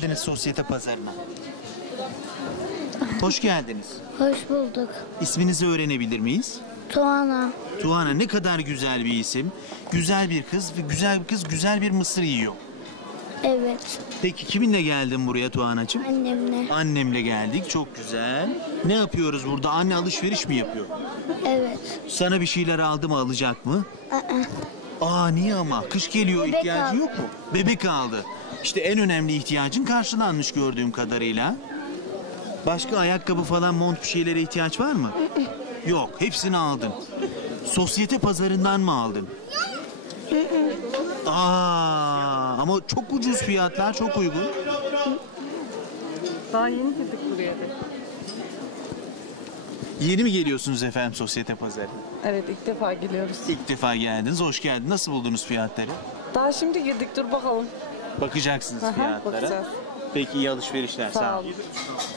geldiniz sosyete pazarına. Hoş geldiniz. Hoş bulduk. İsminizi öğrenebilir miyiz? Tuana. Tuana, ne kadar güzel bir isim. Güzel bir kız ve güzel bir kız güzel bir mısır yiyor. Evet. Peki kiminle geldin buraya Tuanacığım? Annemle. Annemle geldik. Çok güzel. Ne yapıyoruz burada? Anne alışveriş mi yapıyor? Evet. Sana bir şeyler aldı mı, alacak mı? Aa. Niye ama? Kış geliyor, Bebek ihtiyacı aldı. yok mu? Bebek aldı. İşte en önemli ihtiyacın karşılanmış gördüğüm kadarıyla. Başka ayakkabı falan, mont bir şeylere ihtiyaç var mı? Yok, hepsini aldın. Sosyete pazarından mı aldın? Ama çok ucuz fiyatlar, çok uygun. Daha yeni girdik buraya da. Yeni mi geliyorsunuz efendim sosyete pazarına? Evet, ilk defa geliyoruz. İlk defa geldiniz, hoş geldiniz. Nasıl buldunuz fiyatları? Daha şimdi girdik, dur bakalım. Bakacaksınız Aha, fiyatlara. bakacağız. Peki, iyi alışverişler. Sağ olun.